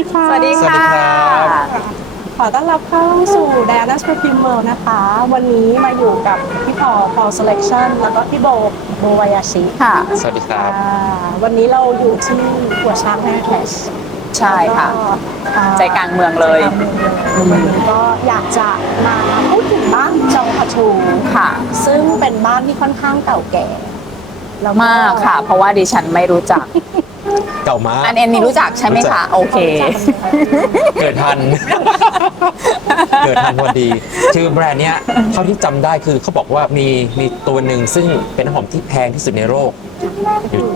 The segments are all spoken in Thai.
ดีค่ะสวัสดีค่ะ ขอต้อนรับเข้าสู่ Diana's Perfume World นะคะ วันนี้มาอยู่กับพี่พอ Selection แล้วก็พี่โบวายาชิ ค่ะ สวัสดีครับ วันนี้เราอยู่ที่หัวช้างแฮร์แคช ใช่ค่ะ ใจกลางเมืองเลย วันนี้ก็อยากจะมาพูดถึงบ้านจองพะชู ค่ะ ซึ่งเป็นบ้านที่ค่อนข้างเก่าแก่แล้ว มากค่ะ เพราะว่าดิฉันไม่รู้จัก เก่ามาก อันนี้รู้จักใช่ไหม รู้จั คะ ก โอเค เกิดทัน เกิดทันพอดี คือแบรนด์เนี้ยเท่าที่จำได้คือเขาบอกว่ามีตัวหนึ่งซึ่งเป็นน้ำหอมที่แพงที่สุดในโลก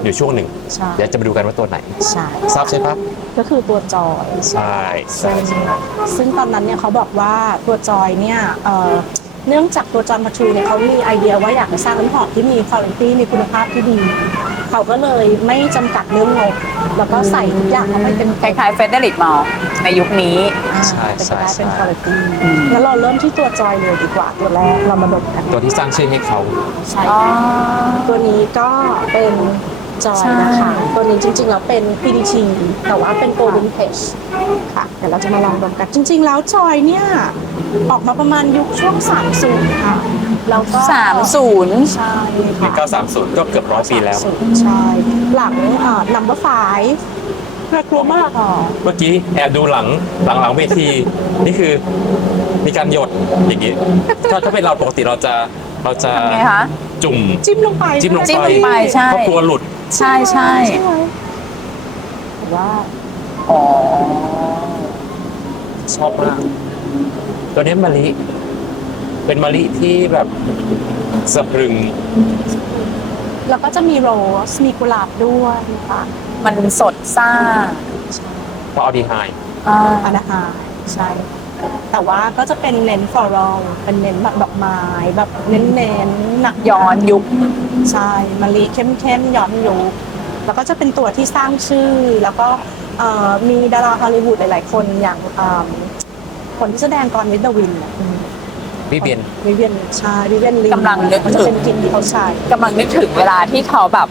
อยู่ช่วงหนึ่ง ใช่ เดี๋ยวจะมาดูกันว่าตัวไหน ใช่ ทราบใช่ปะ ก็คือตัวจอย ใช่ใช่ใช่ ซึ่งตอนนั้นเนี่ยเขาบอกว่าตัวจอยเนี่ยเนื่องจากตัวจอยมาชูเนี่ยเขามีไอเดียว่าอยากจะสร้างน้ำหอมที่มีคุณภาพมีคุณภาพที่ดี เขาก็เลยไม่จำกัดเรื่องงบแล้วก็ใส่ทุกอย่างเข้าไปเป็น คล้ายๆเฟเดริกมอลในยุคนี้ ใช่ เป็น ใช่ ได้เป็น ใช่ คุณภาพแล้วเราเริ่มที่ตัวจอยเลยดีกว่าตัวแรกเรามาดมกัน ตัวที่สร้างชื่อให้เขา ใช่ อ๋อ ตัวนี้ก็เป็นจอยนะคะตัวนี้จริงๆแล้วเป็น PDT แต่ว่าเป็น Golden Page ค่ะเดี๋ยวเราจะมาลองดมกันจริงๆแล้วจอยเนี่ยออกมาประมาณยุคช่วง30ค่ะแล้วก็ 30 ใช่ค่ะ 1930 ก็เกือบ100 ปีแล้ว ใช่หลังNumber 5น่ากลัวมากอ่ะ เมื่อกี้แอบดูหลังเวที นี่คือมีการหยดอย่างนี้ ถ้าเป็นเราปกติเราจะ ทำไงคะ จุ่ม จิ้มลงไป จิ้มลง จิ้มลงไปใช่ เพราะกลัวหลุด ใช่ใช่ ใช่ไหมแต่ว่า อ๋อ ชอบมาก ตัวนี้มะลิ เป็นมะลิที่แบบสะพรึง แล้วก็จะมีโรสมีกุหลาบด้วยค่ะ มันสดซ่า เพราะเอาดีไฮ อาณาอาใช่ แต่ว่าก็จะเป็นเน้นฟลอรัลเป็นเน้นแบบดอกไม้แบบเน้นๆหนัก ย้อนยุค ใช่มะลิเข้มๆย้อนยุคแล้วก็จะเป็นตัวที่สร้างชื่อ แล้วก็มีดาราฮอลลีวูดหลายๆคนอย่างคนที่แสดงกรวิทเดวิน พี่เบียน วิเวียนใช่วิเวียนลิน กำลังนึกถึง จะเป็นกลินที่เขาใช้ กำลังนึกถึงเวลาที่เขาแบบ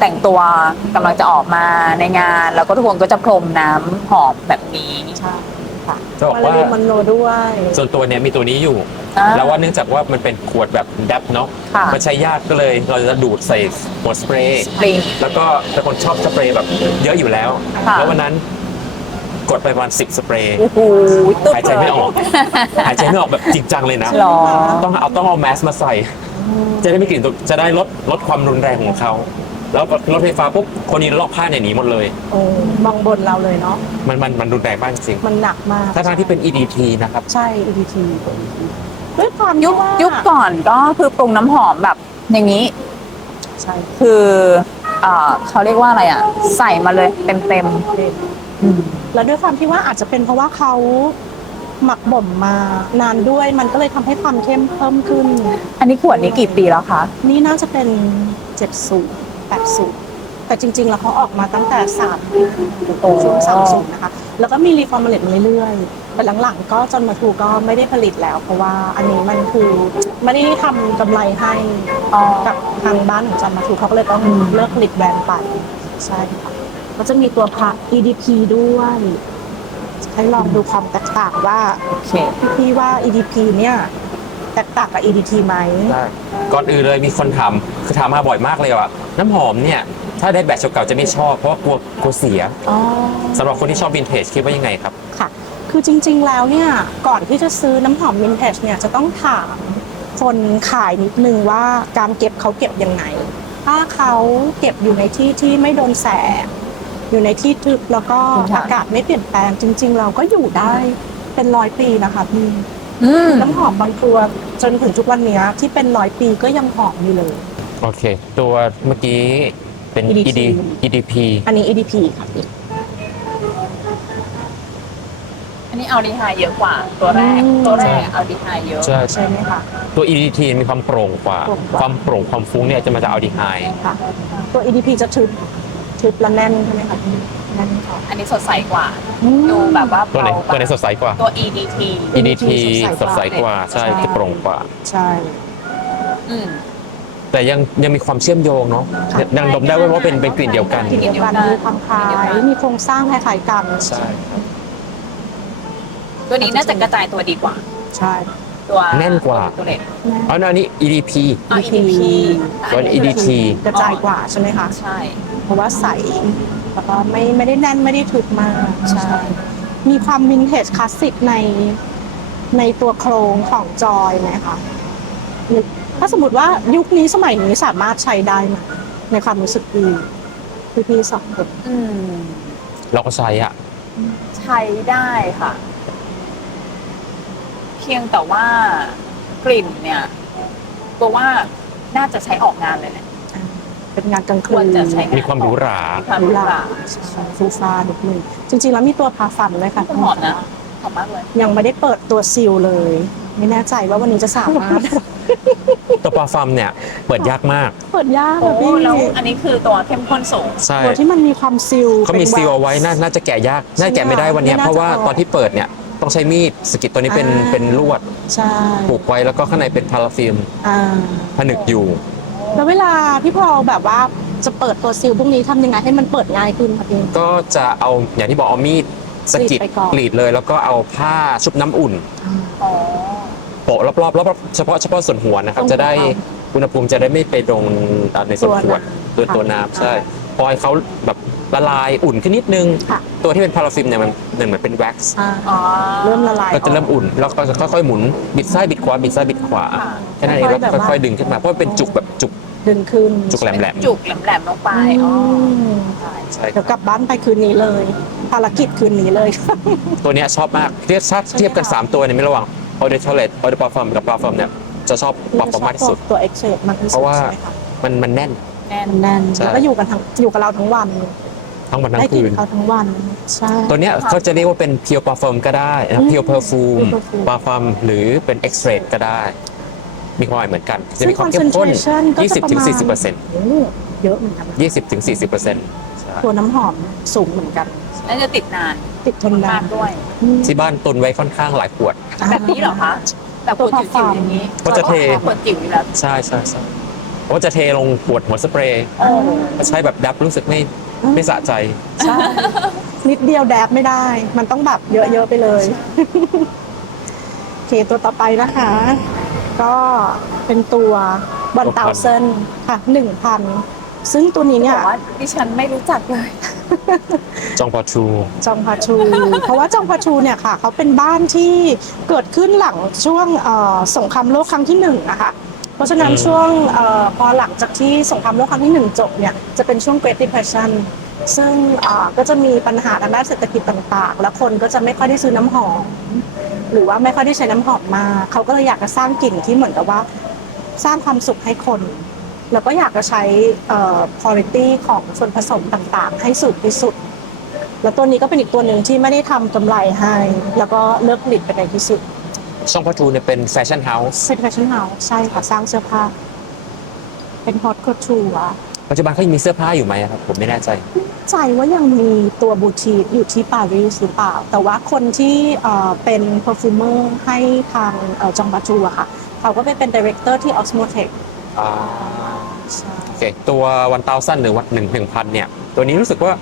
แต่งตัวกำลังจะออกมาในงาน แล้วก็ทุกคนก็จะพรมน้ำหอมแบบนี้ ใช่ค่ะ จะบอก มา ว่า ริมันโนด้วย ส่วนตัวเนี้ยมีตัวนี้อยู่ อ่า แล้วว่าเนื่องจากว่ามันเป็นขวดแบบแดบเนาะ ค่ะ มันใช้ยากก็เลยเราจะดูดใส่หัวสเปรย์ ปริง แล้วก็เป็นคนชอบสเปรย์แบบเยอะอยู่แล้ว ค่ะ แล้ววันนั้นกดไปประมาณ10 สเปรย์ โอ้โหตึ๊บ หายใจไม่ออก หายใจไม่ออกแบบจริงจังเลยนะ หรอ ต้องเอาแมสมาใส่ จะได้ไม่กลิ่นตัวจะได้ลดความรุนแรงของเขา แล้วรถไฟฟ้าปุ๊บคนนี้รอบข้างเนี่ยหนีหมดเลย โอ้มองบนเราเลยเนาะ มันรุนแรงมากจริง มันหนักมาก ทั้งที่เป็น EDT นะครับ ใช่ EDT ด้วยความ ยุค ว่า ยุคก่อนก็คือปรุงน้ำหอมแบบอย่างนี้ ใช่ คือเขาเรียกว่าอะไรอ่ะ ใส่มาเลยเต็ม แล้วด้วยความที่ว่าอาจจะเป็นเพราะว่าเขาหมักบ่มมานานด้วย มันก็เลยทำให้ความเข้มเพิ่มขึ้น ๆอันนี้ขวดนี้กี่ปีแล้วคะ นี่น่าจะเป็น70 80แต่จริงๆ แล้วเขาออกมาตั้งแต่ช่วง30นะคะ แล้วก็มีรีฟอร์มเมลตมาเรื่อยๆ แต่หลังๆ ก็จนมาทูก็ไม่ได้ผลิตแล้ว เพราะว่าอันนี้มันคือไม่ได้ทำกำไรให้ อ๋อ กับทางบ้านของจำมาทูเขาก็เลยต้องเลิกผลิตแบรนด์ไป ใช่ค่ะก็จะมีตัวพัก EDP ด้วยให้ลองดูความแตกต่างว่า โอเค พี่ว่า EDP เนี่ยแตกต่างกับ EDT ไหม ก่อนอื่นเลยมีคนถามคือถามมาบ่อยมากเลยว่าน้ำหอมเนี่ย ถ้าได้แบตเก่าๆจะไม่ชอบเพราะว่ากลัวเสีย อ๋อ สำหรับคนที่ชอบวินเทจคิดว่ายังไงครับ ค่ะ คือจริงๆ แล้วเนี่ย ก่อนที่จะซื้อน้ำหอมวินเทจเนี่ย จะต้องถามคนขายนิดนึงว่าการเก็บเขาเก็บยังไง ถ้าเขาเก็บอยู่ในที่ที่ไม่โดนแสง อยู่ในที่ทึบแล้วก็ ค่ะ อากาศไม่เปลี่ยนแปลง จริง ๆ เราก็อยู่ได้เป็น100 ปีนะคะพี่ อืม น้ำหอมบางตัวจนถึงทุกวันเนี้ยที่เป็น100 ปีก็ยังหอมอยู่เลย โอเค ตัวเมื่อกี้เป็น EDT EDP อันนี้ EDP ค่ะพี่ อันนี้เอาดีไฮเยอะกว่า ตัวแรก อืม ตัวแรกเอาดีไฮเยอะ ใช่ ใช่ไหมคะ ตัว EDT มีความโปร่งกว่า โปร่งกว่า ความโปร่งความฟุ้งเนี่ยจะมาจากอัลดีไฮด์ ค่ะ ตัว EDP จะทึบและแน่นใช่ไหมคะพี่แน่นค่ะ อันนี้สดใสกว่า อืม ดูแบบว่า ตัวไหน เบา ตัวไหนสดใสกว่า ตัว EDT EDT สดใสกว่า ใช่ ใช่ จะโปร่งกว่า ใช่ อืม แต่ยังมีความเชื่อมโยงเนาะยังดมได้ว่าเป็นกลิ่นเดียวกัน กลิ่นเดียวกันมีความคล้ายมีโครงสร้างคล้ายๆกัน ใช่ ตัวนี้น่าจะกระจายตัวดีกว่า ใช่ ตัว แน่นกว่า ตัวเล็ก อันนี้ EDP อ๋อ EDP ตัว EDT กระจายกว่าใช่ไหมคะ ใช่ เพราะว่าใสแล้วก็ไม่ได้แน่นไม่ได้ทึบมาก ใช่ มีความวินเทจคลาสสิกในตัวโครงของจอยไหมคะถ้าสมมติว่ายุคนี้สมัยนี้สามารถใช้ได้ไหมในความรู้สึกดีพี่ๆสองคน อืม เราก็ใช้อ่ะ ใช้ได้ค่ะ เพียงแต่ว่ากลิ่นเนี่ยตัวว่าน่าจะใช้ออกงานเลยแหละ เป็นงานกลาง ค คื วร น จะใช้งาน มีความหรูหรา มีความหรูหรา ฟูฟ้านิดนึงจริงๆแล้วมีตัวพาฟัมด้วยค่ะ หอมนะหอมมากเลย ยังไม่ได้เปิดตัวซีลเลย ไม่แน่ใจว่าวันนี้จะสามารถ ตัวปลาฟัมเนี่ย เปิดยากมาก เปิดยาก โอ้ อะพี่ แล้วอันนี้คือตัวเข้มข้นสูง ใช่ ตัวที่มันมีความซีล เขามีซีลเอาไว้น่าจะแกะยาก น่าจะแกะไม่ได้วันเนี้ย ไม่น่าจะ เพราะว่า ออก ตอนที่เปิดเนี่ยต้องใช้มีดสกิดตัวนี้เป็นลวด ใช่ ผูกไว้แล้วก็ข้างในเป็นพาราฟิล์ม อ่า ผนึกอยู่ แล้วเวลาพี่พอลแบบว่าจะเปิดตัวซีลพวกนี้ทำยังไงให้มันเปิดง่ายขึ้นคะพี่ ก็จะเอาอย่างที่บอกเอามีดสกิด กรีดไปก่อน กรีดเลย แล้วก็เอาผ้าชุบน้ำอุ่น อ๋อ โปะรอบๆเฉพาะส่วนหัวนะครับ จะได้อุณหภูมิจะได้ไม่ไปตรงในส่วนขวดตัวน้ำใช่พอให้เขาแบบละลายอุ่นขึ้นนิดนึง ค่ะ ตัวที่เป็นพาราฟิล์มเนี่ยมันเหมือนเป็นแว็กซ์ อ่า อ๋อ เริ่มละลาย ก็จะเริ่มอุ่นแล้วก็จะค่อยๆหมุนบิดซ้ายบิดขวาบิดซ้ายบิดขวา ค่ะ แค่นั้นเองแล้ว ค่อยๆแบบว่า ค่อยๆดึงขึ้นมาเพราะมันเป็นจุกแบบจุก ดึงขึ้น จุกแหลม จุกแหลมๆลงไปอ๋อ ม ใช่ ๆใช่ เดี๋ยวกลับบ้านไปคืนนี้เลย ภารกิจคืนนี้เลย ตัวเนี้ยชอบมากเทียบกัน 3 ตัวเนี่ยไม่ระหว่างออเดอร์ทอเลตออเดอร์ปาฟอมกับปาฟอมเนี่ยจะชอบปาฟอมมากที่สุด ตัวเอ็กเซมากที่สุด เพราะว่า ใช่ไหมคะ มันแน่น แน่น มันแน่น ใช่ แล้วก็อยู่กับเราทั้งวัน ทั้งวันทั้ ได้ ง กิ คื น น เขาทั้งวันใช่ ตัวเนี้ยเขาจะเรียกว่าเป็นเพียวปาฟอมก็ได้นะเพียวเพอร์ฟูม Pure perfume ปาฟอมหรือเป็นเอ็กซ์เรก็ได้ มีความหมายเหมือนกัน จะ ซึ่ง มีความเข้มข้น concentration ก็จะประมาณ 20-40% โอ้เยอะเหมือนกันนะ 20-40%ใช่ ตัวน้ำหอมสูงเหมือนกัน น่าจะติดนาน ติดทนนาม าน กด้วย ที่บ้านตุนไว้ค่อนข้างหลายขวด แบบนี้เหรอคะ แบบขวดจิ๋วๆอย่างนี้ ก็จะเท ขวดจิ๋วอยู่แล้ว ใช่เพราะว่าจะเทลงขวดหัวสเปรย์ โอ้ ใช้แบบดับรู้สึกไม่สะใจ ใช่ นิดเดียวแดบไม่ได้ มันต้องแบบเยอะๆไปเลย โอเคตัวต่อไปนะคะ ก็เป็นตัว1,000ค่ะ 1,000 ซึ่งตัวนี้ บ เนี่ อย กว่าดิฉันไม่รู้จักเลย จองปอทู จองพาชู เพราะว่าจองพาชูเนี่ยค่ะเขาเป็นบ้านที่เกิดขึ้นหลังช่วงสงครามโลกครั้งที่หนึ่งนะคะเพราะฉะนั้นช่วงพอหลังจากที่สงครามโลกครั้งที่หนึ่งจบเนี่ยจะเป็นช่วง Great Depression ซึ่งก็จะมีปัญหาทางด้านเศรษฐกิจต่างๆ แล้วคนก็จะไม่ค่อยได้ซื้อน้ำหอม หรือว่าไม่ค่อยได้ใช้น้ำหอมมากเขาก็เลยอยากจะสร้างกลิ่นที่เหมือนกับว่าสร้างความสุขให้คน แล้วก็อยากจะใช้quality ของส่วนผสมต่างๆ ให้สูงที่สุด แล้วตัวนี้ก็เป็นอีกตัวหนึ่งที่ไม่ได้ทำกำไรให้ แล้วก็เลิกผลิตไปในที่สุด ช่องปอทูเนี่ยเป็นแฟชั่นเฮาส์ เป็นแฟชั่นเฮาส์ใช่ค่ะ สร้างเสื้อผ้า เป็นฮอตคอทูอะ ปัจจุบันเขายังมีเสื้อผ้าอยู่ไหมครับผมไม่แน่ใจ ใจว่ายังมีตัวบูติกอยู่ที่ปารีสหรือเปล่า แต่ว่าคนที่เป็น perfumer ให้ทางจองบาจูอะค่ะ เขาก็ไปเป็น director ที่ Osmotech อ่า ใช่ โอเคตัว1000หรือว่า1,000เนี่ย ตัวนี้รู้สึกว่า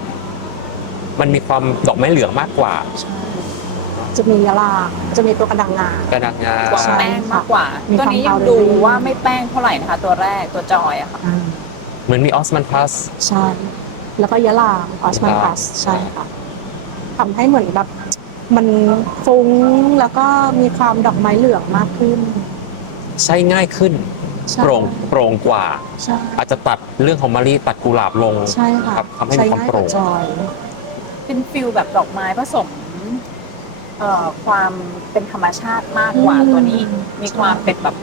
มันมีความดอกไม้เหลืองมากกว่า จะมียาลาจะมีตัวกระดังงา กระดังงาก ว่า ใช่ แป้งมากกว่า มี ตัวนี้ ความ ยังดู powdery ว่าไม่แป้งเท่าไหร่นะคะ ตัวแรกตัวจอยอะค่ะ เหมือนมีออสมันพลัส ใช่ แล้วก็ยะลาออสมันพัสใช่ค่ะทำให้เหมือนแบบมันฟุ้งแล้วก็มีความดอกไม้เหลืองมากขึ้น ใช้ง่ายขึ้น ใช่ โปร่งกว่า ใช่ อาจจะตัดเรื่องของมะลิตัดกุหลาบลง ใช่ค่ะ ครับทำให้ ใช้ มีความ ง่าย โป ก ร่ ว่าง จอย เป็นฟิลแบบดอกไม้ผสมความเป็นธรรมชาติมากกว่า อืม ตัวนี้มีความเป็นแบบ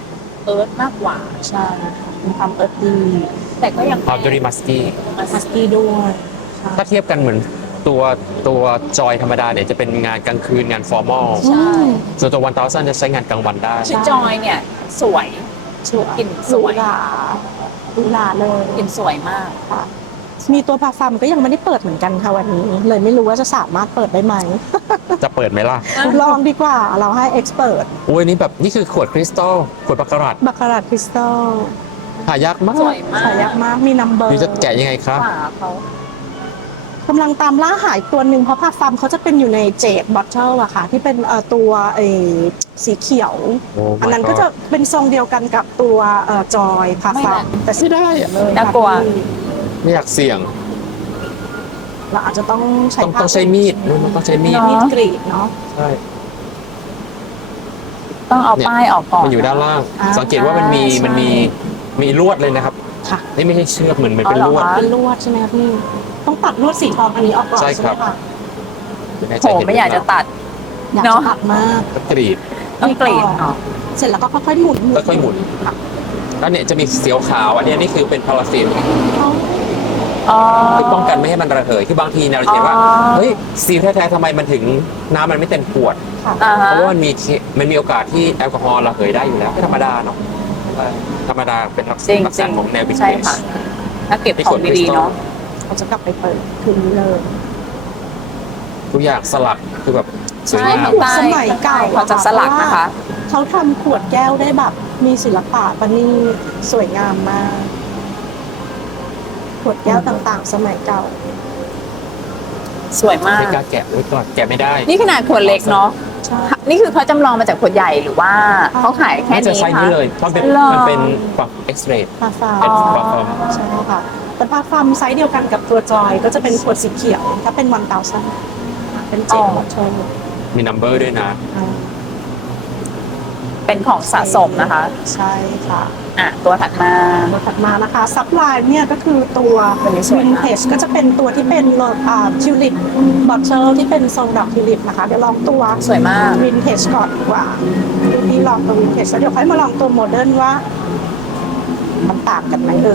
เอิร์ธมากกว่า ใช่ค่ะมีความเอิร์ธดี แต่ก็ยัง พาวเดอรี่มัสกี้ ฮัสกี้ด้วยใช่ ถ้าเทียบกันเหมือนตัวจอยธรรมดาเนี่ยจะเป็นงานกลางคืนงานฟอร์มอล ใช่ ส่วนตัว1000จะใช้งานกลางวันได้ ชื่อจอยเนี่ยสวย สวย กลิ่นสวย หรูหราหรูหราเลย กลิ่นสวยมาก ค่ะมีตัวพาฟาร์มก็ยังไม่ได้เปิดเหมือนกันค่ะวันนี้ เลยไม่รู้ว่าจะสามารถเปิดได้ไหม จะเปิดไหมล่ะ ลองดีกว่าเราให้เอ็กซ์เ t โอ้ยนี่แบบนี่คือขวดคริสตัลขวดบาคารัต บัคคาราดคริสตัล หายากมา ส ก วยมาก สายยากมากมีนัมเบอร์ นี่จะแกะยังไงคะ ฝาเขา กำลังตามล่าหาอีกตัวหนึ่งเพราะพาฟาร์มเขาจะเป็นอยู่ในเจดบอทเทิลอะค่ะ ที่เป็นตัวสีเขียว โอ้ my อันนั้นก็ god จะเป็นทรงเดียวกันกับตัวจอยพาฟาร์มแต่ ไม่ได้อะ เลย น่ากลัว ไม่อยากเสี่ยง เราอาจจะต้องใช้ ต้องใช้มีดมันต้องใช้มีด มีดกรีดเนาะ ใช่ ต้องเอาป้ายออกก่อน มันอยู่ด้านล่าง อ่า สังเกตว่ามันมี ใช่ มีลวดเลยนะครับ ค่ะ นี่ไม่ใช่เชือกเหมือนมันเป็น อ๋อ ล เหรอ วด คะ เป็นลวดใช่ไหมคะพี่ต้องตัดลวดสีทองอันนี้ออกก่อน ใช่ ใช่ ค ไห รั ม บ คะ ไม่แน่ใจ โห เห็น ไม่อยากจะตัด อยาก เน จะ อะ ตัดมาก ก็กรีด ต้องกรีดอ๋อ เสร็จแล้วก็ค่อยๆหมุน ค่อยๆหมุน ค่ะ แล้วเนี่ยจะมีเสียวขาวอันนี้นี่คือเป็นพาราฟิล อ๋อ คือป้องกันไม่ให้มันระเหยคือบางทีเนี่ยเราจะเห็นว่า อ๋อ เฮ้ยซีลแท้ๆทำไมมันถึงน้ำมันไม่เต็มขวด ค่ะ อ่า เพ ฮะ ราะว่ามันมีโอกาสที่แอลกอฮอล์ระเหยได้อยู่แล้วก็ธรรมดาเนาะธรรมดาเป็นลักษ จริง ณะของแนววิน ใช่ เทจ ค่ะถ้าเก็บของดีๆเนาะ เขาจะกลับไปเปิดคืนนี้เลย ทุกอย่างสลักคือแบบสวย ใช่ งาม ค่ะ สมัยเก่า เขาจะสลักนะคะ เขาทำขวดแก้วได้แบบมีศิลปะประณีตสวยงามมาก ขวดแก้วต่างๆ สมัยเก่า สวยมาก ไม่กล้าแกะไว้ก่อนแกะไม่ได้ นี่ขนาดขวดเล็กเนาะ ใช่ นี่คือเขาจำลองมาจากขวดใหญ่หรือว่าเขาขายแค่ น่าจะ นี้ ใช้ คะ นี้เลยเพราะเป็น หรอ มันเป็นปรับเอ็กซ์เรย์ พาฟาร์ เป็น ม ปรับฟอร์ม ใช่ค่ะแต่พาฟาร์มไซส์เดียวกันกับตัวจอยก็จะเป็นขวดสีเขียว ถ้าเป็นวันเตาซันเป็นเจ็ดหมดโชว์ มีนัมเบอร์ด้วยนะ เป็นของสะสมนะคะ ใช่ค่ะ อ่ะตัวถัดมา ตัวถัดมานะคะซับไลน์เนี่ยก็คือตัว ตัวนี้สวย วิน มาก เทจก็จะเป็นตัวที่เป็นทิวลิปบอทเชลที่เป็นทรงดอกทิวลิปนะคะ เดี๋ยวลองตัว สวยมาก วินเทจก่อนดีกว่าพี่ลองตัววินเทจแล้วเดี๋ยวค่อยมาลองตัวโมเดิร์นว่า มันต่างกันไหมต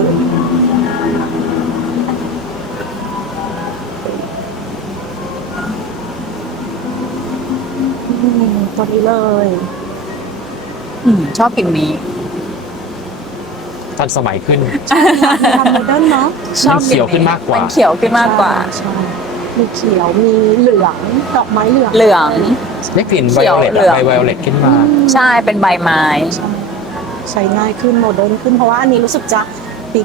ัวนี้เลย ชอบกลิ่นนี้ ทันสมัยขึ้น ทำโมเดิร์นเนาะ ชอบ มันเขียวขึ้นมากกว่า นเขียวขึ้นมากกว่า ใช่มีเขียวมีเหลืองดอกไม้เหลือง เหลือง ได้กลิ่นไว เขียว โอเลต เหลือง ใบไวโอเลตขึ้นมา ใช่เป็นใบไม้ ใช้ง่ายขึ้นโมเดิร์นขึ้นเพราะว่าอันนี้รู้สึกจะปี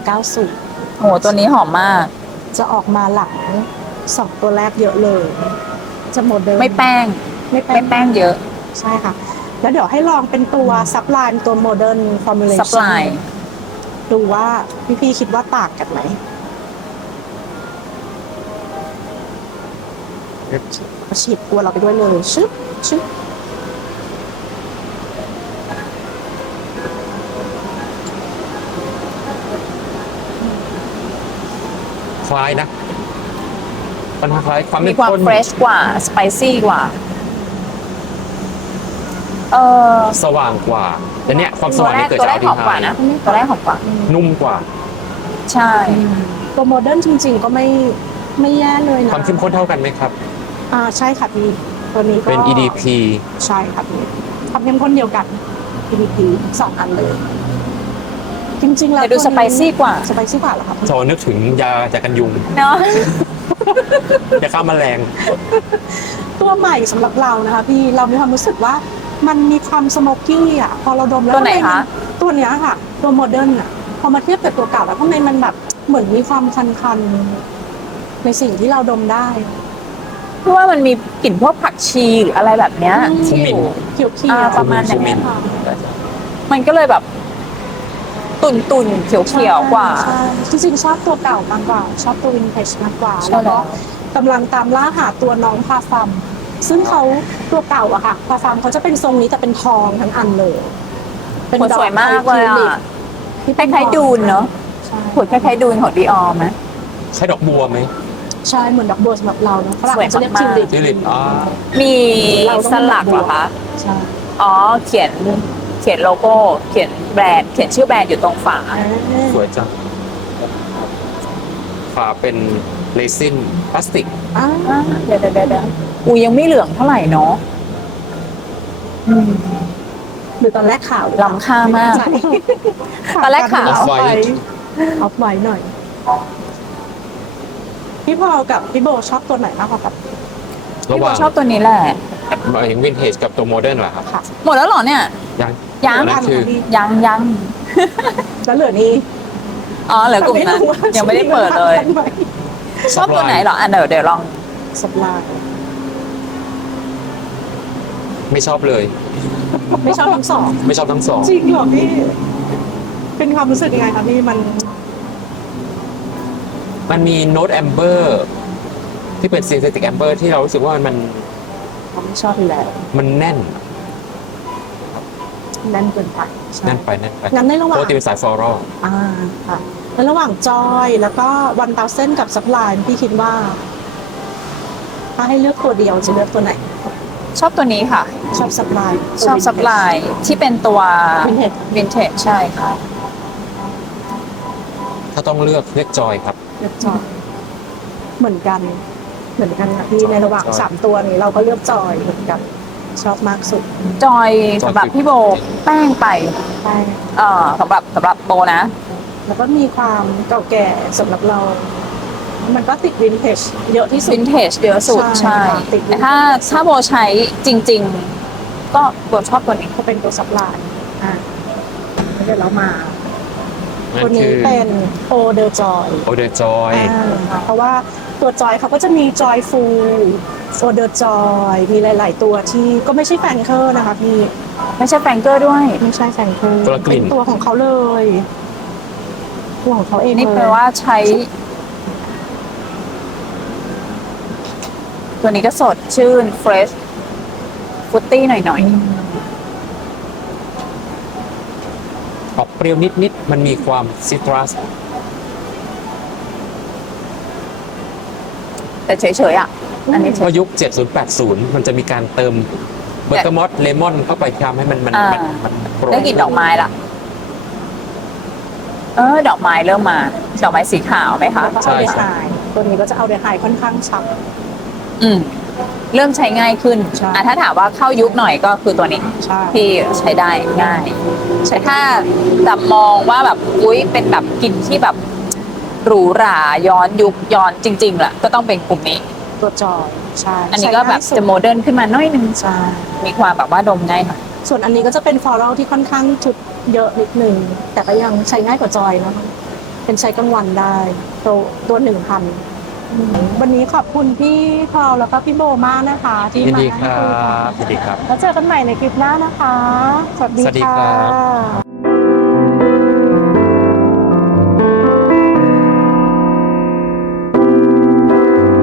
90 โหตัวนี้หอมมาก จะออกมาหลัง2 ตัวแรกเยอะเลย จะโมเดิร์น ไม่แป้ง ไม่แป้ ไม่ ง แป้งเยอะ ใช่ค่ะ แล้วเดี๋ยวให้ลองเป็นตัวซับไลน์ตัวโมเดิร์นฟอร์มูเลชั่น ซับไลน์ ดูว่าพี่ๆคิดว่าต่างกันไหมฉีดตัวเราไปด้วยเลยชึบชึบ คล้ายนะมันคล้ายความ มีความ ข้น เฟรชกว่า สไปซี่กว่า เออ สว่างกว่าแต่เนี่ยความส ตัว ว่าง แร นี่ ก เกิด ตัว จาก แรกหอมกว่านะ ตัวแรกหอมกว่า นุ่มกว่า ใช่ ตัวโมเดิร์นจริงๆก็ไม่แย่เลยนะ ความเข้มข้นเท่ากันไหมครับ ใช่ค่ะพี่ตัวนี้ก็ เป็น EDP ใช่ค่ะพี่ความเข้มข้นเดียวกัน EDP 2 อันเลย จริงๆแล้ว แต่ดูสไปซี่กว่า สไปซี่กว่าเหรอครับ โจนึกถึงยาจากกันยุง เนาะ ยาฆ่าแมลง ตัวใหม่สำหรับเรานะคะพี่เรามีความรู้สึกว่ามันมีความสโมกกี้อ่ะพอเราดมแล้ว ตัวไหน ทำม คะ ตัวเนี้ยค่ะ ตัวโมเดิร์นอ่ะพอมาเทียบกับตัวเก่าแล้วทำไมมันแบบเหมือนมีความคันๆในสิ่งที่เราดมได้ เพราะว่ามันมีกลิ่นพวกผักชีหรืออะไรแบบเนี้ย คุมิน เขียวๆ ประมาณอย่างนี้ คุมิน ค่ะ มันก็เลยแบบ ตุ่นๆเขียวๆกว่า ใช่จริงๆชอบตัวเก่ามากกว่า ชอบตัววินเทจมากกว่า ใช่ แล้วก็ แล้ว กำลังตามล่าหาตัวน้องพาฟัมซึ่งเขาตัวเก่าอะค่ะพาฟัมเขาจะเป็นทรงนี้แต่เป็นทองทั้งอันเลย ขวดสวยมากเลยอ่ะ ที่ คล้ายๆดูนเนาะ ใช่ ขวดคล้ายๆดูนของดีออไหม ใช้ดอกบัวไหม ใช่เหมือนดอกบัวสำหรับเราเนาะฝรั่ง สวย จะเรียก มาก ทิวลิป ทิวลิปมี เราต้อง สลักเหรอคะ ใช่ อ๋อ เขียนโลโก้ เขียนแบรนด์ เขียนชื่อแบรนด์อยู่ตรงฝา สวยจังฝาเป็นเรซินพลาสติก อ่า เดี๋ยวอูยังไม่เหลืองเท่าไหร่เนาะ หรือตอนแรกขาว ล้ำค่ามาก ใช่ ตอนแรกขาว ออฟ ไว้ ออฟไว้หน่อย พี่พอลกับพี่โบชอบตัวไหนมากกว่ากัน ระ พี่ ห โบ ว่าง ชอบตัวนี้แหละ หมายถึงวินเทจกับตัวโมเดิร์นเหรอครับ ค่ะ หมดแล้วเหรอเนี่ย ยัง ยัง อันนั้นคือ ยัง แล้วเหลือนี้ อ๋อเหลือกลุ่มนั้น แต่รู้ว่า ยังไม่ได้เปิดเลย จะมี ชอบตัวไหนเหรออ่ะเดี๋ยวลอง สับลาย ไม่ชอบเลย ไม่ชอบทั้งสอง ไม่ชอบทั้งสอง จริงเหรอพี่ เป็นความรู้สึกยังไงคะพี่มัน มันมีโน้ตแอมเบอร์ที่เป็นซินเทติกแอมเบอร์ที่เรารู้สึกว่ามัน ผมไม่ชอบอยู่แล้ว มันแน่น แน่นเกินไปใช่ แน่นไปแน่นไป งั้นในระห ป ว่าง กติเป็นสายฟลอรัล ค่ะในระหว่างจอยแล้วก็วันตาเส้นกับซับไลน์พี่คิดว่า ถ้าให้เลือกตัวเดียวจะเลือกตัวไหน ชอบตัวนี้ค่ะ ชอบซับไลน์ ชอบซับไลน์ที่เป็นตัว Vintage วินเทจใช่ค่ะ ถ้าต้องเลือกจอยครับ เลือกจอย เหมือนกันค่ะพี่ในระหว่าง จอย 3 ตัวนี้เราก็เลือกจอยเหมือนกัน ชอบมากสุด จอยสำหรับพี่โบแป้งไป ใช่ สำหรับโบนะ แล้วก็มีความเก่าแก่สำหรับเรา มันก็ติดวินเทจเยอะที่สุด วินเทจเยอะสุด ใช่ ใช่ ค่ะติด แต่ถ้าโบใช้จริง ๆ ก็โบชอบตัวนี้ ก็เป็นตัวซับไลน์แล้วเดี๋ยวเรามา นั่ ตัวน คื นี้ อ เป็นโอเดอร์จอย โอเดอร์จอย เพราะว่าตัวจอยเขาก็จะมีจอยฟูโอเดอร์จอยมีหลาย ๆ ตัวที่ก็ไม่ใช่แฟนเคอร์นะคะพี่ ไม่ใช่แฟรงเกอร์ด้วย ไม่ใช่แฟนเคอร์ คนละกลิ่น เป็นตัวของเขาเลยตัวของเขาเอง นี่ เลย แปลว่าใช้ ตัวนี้ก็สดชื่นเฟรชฟรุตตี้หน่อย ออกเปรี้ยวนิดๆมันมีความซิตรัส ๆ แต่เฉยๆอ่ะ อันนี้เฉ เพ ย ราะยุค 70-80 มันจะมีการเติมเบอร์เกอร์มอสเลมอนเข้าไปทำให้มันโปร่ง ได้กลิ่นดอกไม้ละดอกไม้เริ่มมา ดอกไม้สีขาวไหมคะ แล้วก็เอาเดไฮตัวนี้ก็จะเอาเดไฮค่อนข้างชัด อืมเริ่มใช้ง่ายขึ้น ใช่ ถ้าถามว่าเข้ายุคหน่อยก็คือตัวนี้ ใช่ ที่ใช้ได้ง่ายแต่ถ้าจับมองว่าแบบอุ้ยเป็นแบบกลิ่นที่แบบหรูหราย้อนยุคย้อนจริงๆแหละก็ต้องเป็นกลุ่มนี้ ตัวจอยใช่ อันนี้ก็แบบ ใช้ง่ายสุด จะโมเดิร์นขึ้นมาหน้อยนึง ใช่ มีความแบบว่าดมง่ายหน่อย ส่วนอันนี้ก็จะเป็นฟลอรัลที่ค่อนข้างชุดเยอะนิดนึงแต่ก็ยังใช้ง่ายกว่าจอยนะคะเป็นใช้กลางวันได้ตัว1,000วันนี้ขอบคุณพี่พอลแล้วก็พี่โบมากนะคะ ที่ ยิน มา ดีค ให้ รั คุยกัน บยินดีครับ แล้วเจอกันใหม่ในคลิปหน้านะคะ สวัสดี สวัสดี ค่ ครับ ะ